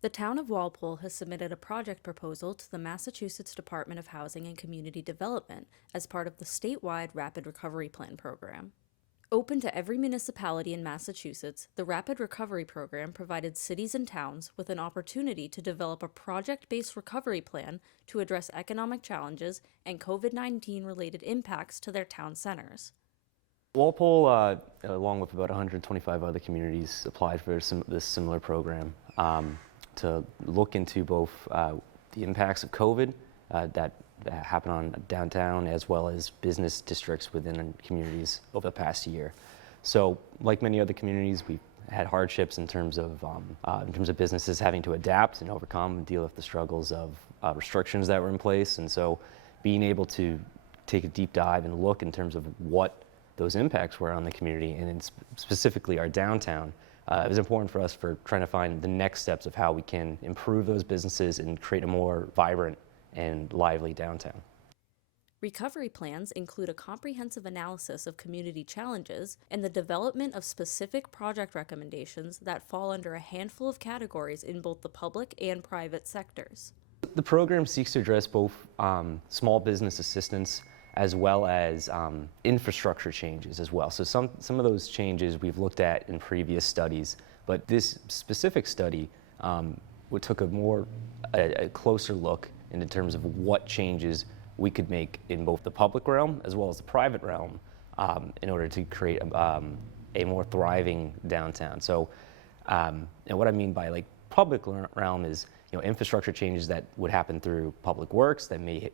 The town of Walpole has submitted a project proposal to the Massachusetts Department of Housing and Community Development as part of the statewide Rapid Recovery Plan program. Open to every municipality in Massachusetts, the Rapid Recovery Program provided cities and towns with an opportunity to develop a project-based recovery plan to address economic challenges and COVID-19 related impacts to their town centers. Walpole, along with about 125 other communities, applied for this similar program to look into both the impacts of COVID that happen on downtown as well as business districts within communities over the past year. So, like many other communities, we've had hardships in terms of businesses having to adapt and overcome and deal with the struggles of restrictions that were in place. And so, being able to take a deep dive and look in terms of what those impacts were on the community and specifically our downtown, it was important for us for trying to find the next steps of how we can improve those businesses and create a more vibrant and lively downtown. Recovery plans include a comprehensive analysis of community challenges and the development of specific project recommendations that fall under a handful of categories in both the public and private sectors. The program seeks to address both small business assistance as well as infrastructure changes as well. So some of those changes we've looked at in previous studies, but this specific study took a closer look in terms of what changes we could make in both the public realm as well as the private realm in order to create a more thriving downtown. So, and what I mean by public realm is infrastructure changes that would happen through public works that may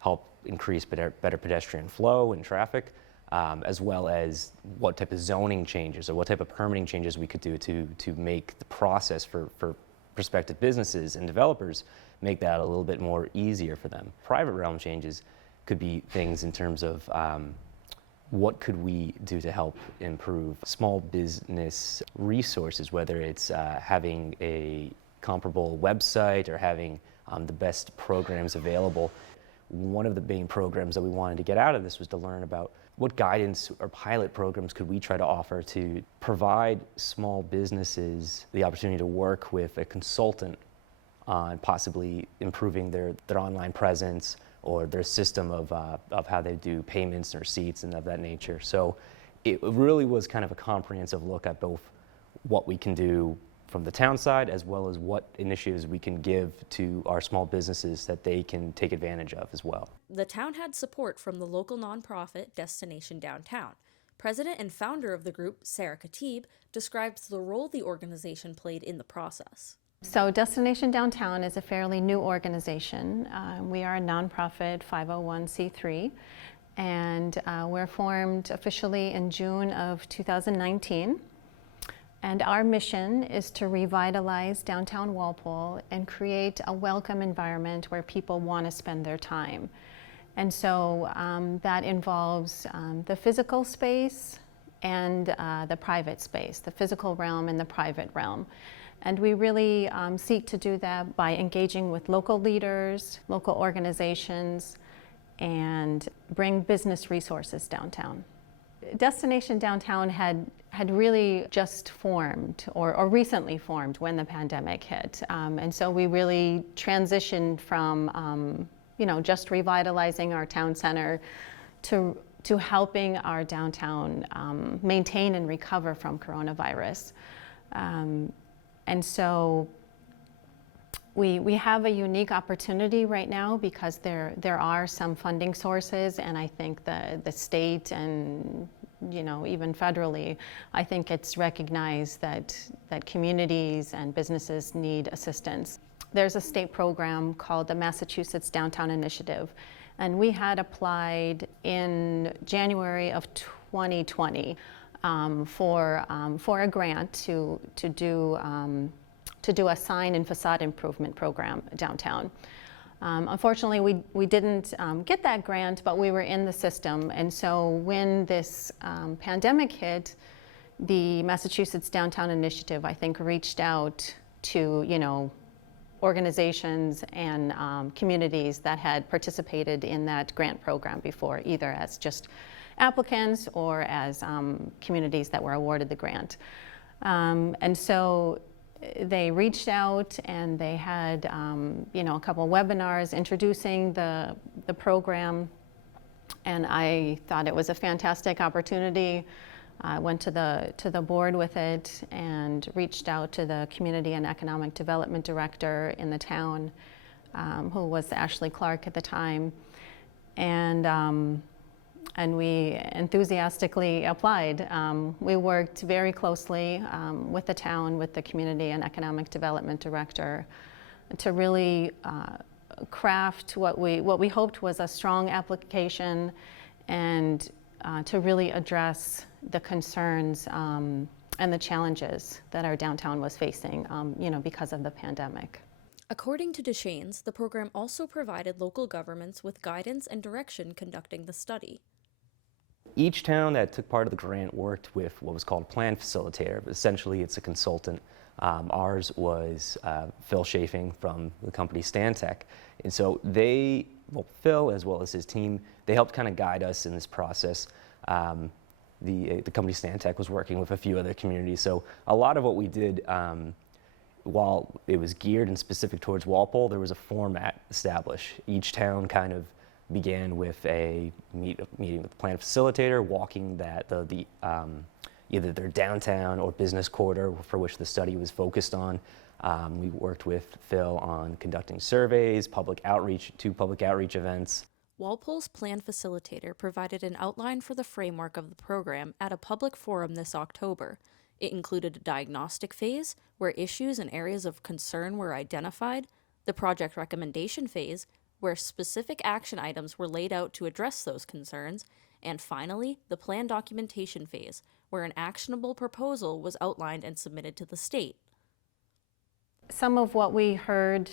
help increase better pedestrian flow and traffic, as well as what type of zoning changes or what type of permitting changes we could do to make the process for prospective businesses and developers, make that a little bit more easier for them. Private realm changes could be things in terms of what could we do to help improve small business resources, whether it's having a comparable website or having the best programs available. One of the main programs that we wanted to get out of this was to learn about what guidance or pilot programs could we try to offer to provide small businesses the opportunity to work with a consultant on possibly improving their online presence or their system of how they do payments and receipts and of that nature. So it really was kind of a comprehensive look at both what we can do from the town side as well as what initiatives we can give to our small businesses that they can take advantage of as well. The town had support from the local nonprofit Destination Downtown. President and founder of the group, Sarah Khatib, describes the role the organization played in the process. So Destination Downtown is a fairly new organization. We are a nonprofit 501c3, and we're formed officially in June of 2019. And our mission is to revitalize downtown Walpole and create a welcome environment where people want to spend their time. And so that involves the physical space and the private space, the physical realm and the private realm. And we really seek to do that by engaging with local leaders, local organizations, and bring business resources downtown. Destination Downtown had really just formed or recently formed when the pandemic hit. And so we really transitioned from just revitalizing our town center to helping our downtown maintain and recover from coronavirus. And so we have a unique opportunity right now because there are some funding sources, and I think the state and even federally, I think it's recognized that communities and businesses need assistance. There's a state program called the Massachusetts Downtown Initiative, and we had applied in January of 2020 for a grant to do a sign and facade improvement program downtown. Unfortunately, we didn't get that grant, but we were in the system. And so when this pandemic hit, the Massachusetts Downtown Initiative, I think, reached out to, organizations and communities that had participated in that grant program before, either as just applicants or as communities that were awarded the grant. And so they reached out and they had, a couple of webinars introducing the program, and I thought it was a fantastic opportunity. I went to the board with it and reached out to the Community and Economic Development Director in the town, who was Ashley Clark at the time, and we enthusiastically applied. We worked very closely with the town, with the Community and Economic Development Director, to really craft what we hoped was a strong application, and to really address the concerns and the challenges that our downtown was facing, because of the pandemic. According to Deschaines, the program also provided local governments with guidance and direction conducting the study. Each town that took part of the grant worked with what was called a plan facilitator, but essentially it's a consultant. Ours was Phil Chafing from the company Stantec. And so Phil, as well as his team, they helped kind of guide us in this process. The company Stantec was working with a few other communities. So a lot of what we did, while it was geared and specific towards Walpole, there was a format established. Each town kind of began with a meeting with the plan facilitator, walking either their downtown or business corridor for which the study was focused on. We worked with Phil on conducting surveys, public outreach events. Walpole's plan facilitator provided an outline for the framework of the program at a public forum this October. It included a diagnostic phase, where issues and areas of concern were identified, the project recommendation phase, where specific action items were laid out to address those concerns, and finally, the plan documentation phase, where an actionable proposal was outlined and submitted to the state. Some of what we heard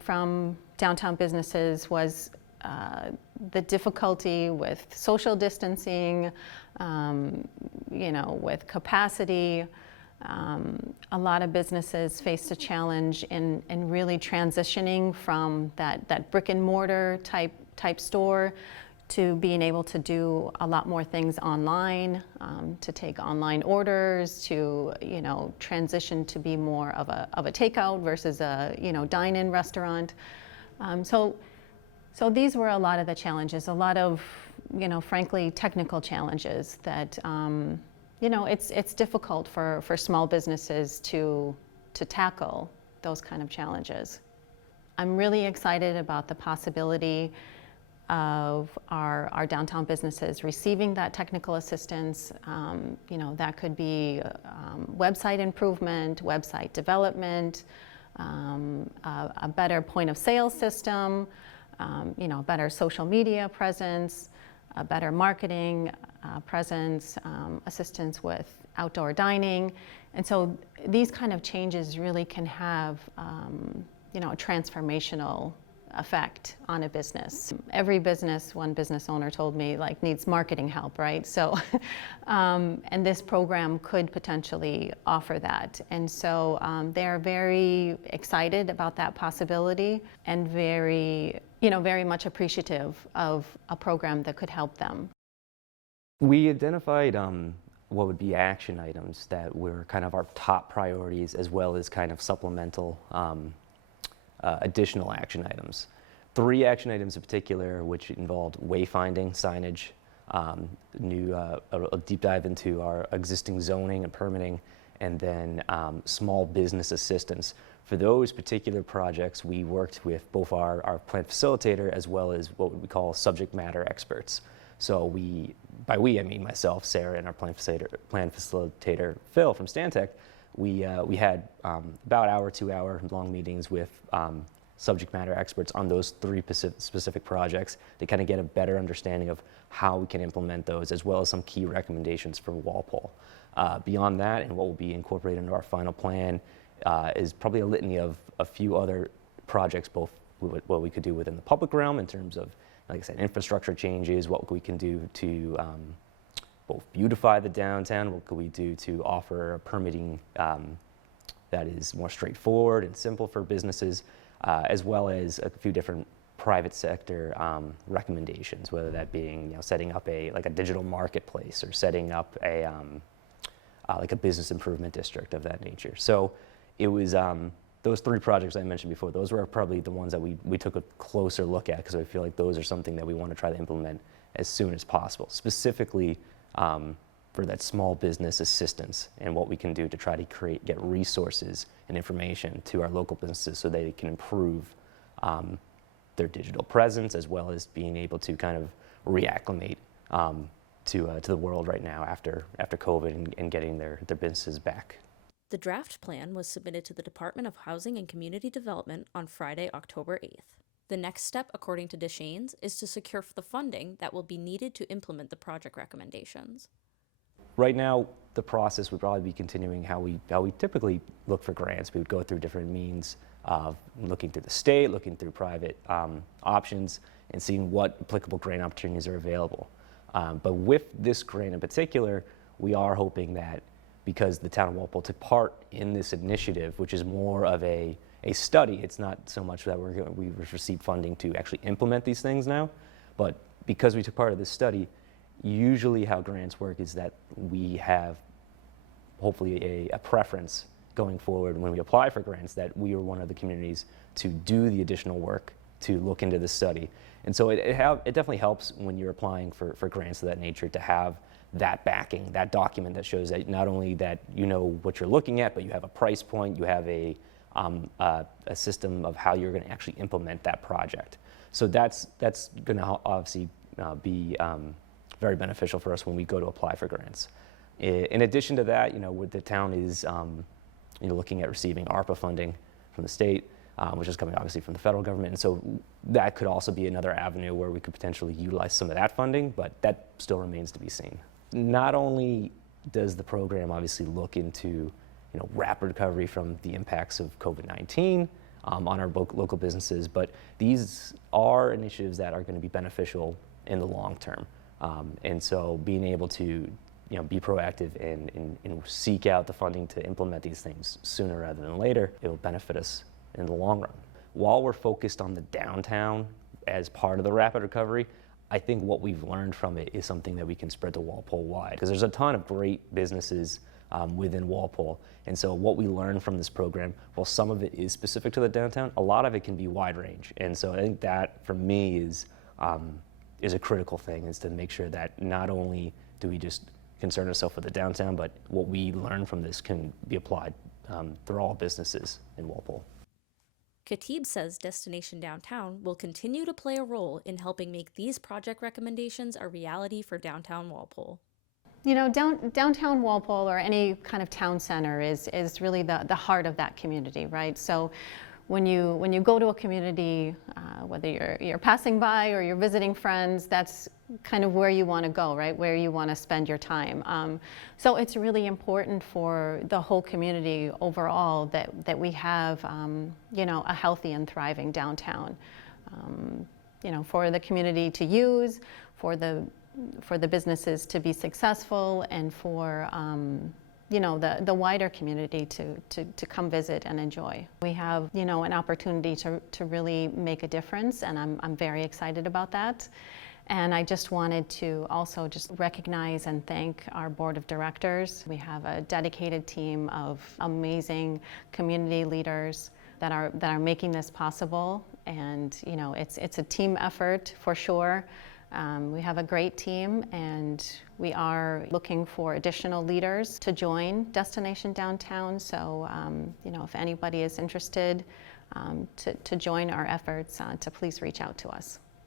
from downtown businesses was the difficulty with social distancing, with capacity. A lot of businesses faced a challenge in really transitioning from that brick and mortar type store to being able to do a lot more things online, to take online orders, to transition to be more of a takeout versus a dine-in restaurant. So these were a lot of the challenges, a lot of frankly technical challenges that it's difficult for small businesses to tackle those kind of challenges. I'm really excited about the possibility of our downtown businesses receiving that technical assistance. That could be website improvement, website development, a better point of sale system, better social media presence, a better marketing presence, assistance with outdoor dining. And so these kind of changes really can have a transformational effect on a business. Every business, one business owner told me, needs marketing help, right? So, and this program could potentially offer that. And so they're very excited about that possibility and very much appreciative of a program that could help them. We identified what would be action items that were kind of our top priorities, as well as kind of supplemental additional action items. 3 action items in particular, which involved wayfinding, signage, a deep dive into our existing zoning and permitting, and then small business assistance. For those particular projects, we worked with both our plan facilitator as well as what we call subject matter experts. So by we I mean myself, Sarah, and our plan facilitator Phil from Stantec. We had about 2 hour long meetings with subject matter experts on those 3 specific projects to kind of get a better understanding of how we can implement those, as well as some key recommendations for Walpole. Beyond that, and what will be incorporated into our final plan, is probably a litany of a few other projects, both what we could do within the public realm in terms of, like I said, infrastructure changes, what we can do to both beautify the downtown, what could we do to offer a permitting that is more straightforward and simple for businesses, as well as a few different private sector recommendations, whether that being setting up a digital marketplace or setting up a business improvement district of that nature. So it was those 3 projects I mentioned before, those were probably the ones that we took a closer look at, because I feel like those are something that we want to try to implement as soon as possible, specifically for that small business assistance and what we can do to try to get resources and information to our local businesses so they can improve their digital presence, as well as being able to kind of reacclimate to the world right now after COVID and getting their businesses back. The draft plan was submitted to the Department of Housing and Community Development on Friday, October 8th. The next step, according to Deschaines, is to secure the funding that will be needed to implement the project recommendations. Right now, the process would probably be continuing how we typically look for grants. We would go through different means of looking through the state, looking through private options, and seeing what applicable grant opportunities are available. But with this grant in particular, we are hoping that because the town of Walpole took part in this initiative, which is more of a study, it's not so much that we've received funding to actually implement these things now, but because we took part of this study, usually how grants work is that we have hopefully a preference going forward when we apply for grants that we are one of the communities to do the additional work to look into this study. And so it definitely helps when you're applying for grants of that nature to have that backing, that document that shows that not only that you know what you're looking at, but you have a price point, you have a system of how you're going to actually implement that project. So that's going to obviously be very beneficial for us when we go to apply for grants. In addition to that, the town is looking at receiving ARPA funding from the state, which is coming obviously from the federal government. And so that could also be another avenue where we could potentially utilize some of that funding, but that still remains to be seen. Not only does the program obviously look into rapid recovery from the impacts of COVID-19 on our local businesses, but these are initiatives that are going to be beneficial in the long term. And so being able to be proactive and seek out the funding to implement these things sooner rather than later, it will benefit us in the long run. While we're focused on the downtown as part of the rapid recovery, I think what we've learned from it is something that we can spread to Walpole wide, because there's a ton of great businesses within Walpole. And so what we learn from this program, while some of it is specific to the downtown, a lot of it can be wide range. And so I think that for me is a critical thing, is to make sure that not only do we just concern ourselves with the downtown, but what we learn from this can be applied through all businesses in Walpole. Khatib says Destination Downtown will continue to play a role in helping make these project recommendations a reality for downtown Walpole. Downtown Walpole, or any kind of town center, is really the heart of that community, right? So when you go to a community, whether you're passing by or you're visiting friends, that's kind of where you want to go, right? Where you want to spend your time. So it's really important for the whole community overall that we have, a healthy and thriving downtown. For the community to use, for the businesses to be successful, and for the wider community to come visit and enjoy. We have an opportunity to really make a difference, and I'm very excited about that. And I just wanted to also just recognize and thank our board of directors. We have a dedicated team of amazing community leaders that are making this possible, and it's a team effort for sure. We have a great team, and we are looking for additional leaders to join Destination Downtown. So, if anybody is interested to join our efforts, to please reach out to us.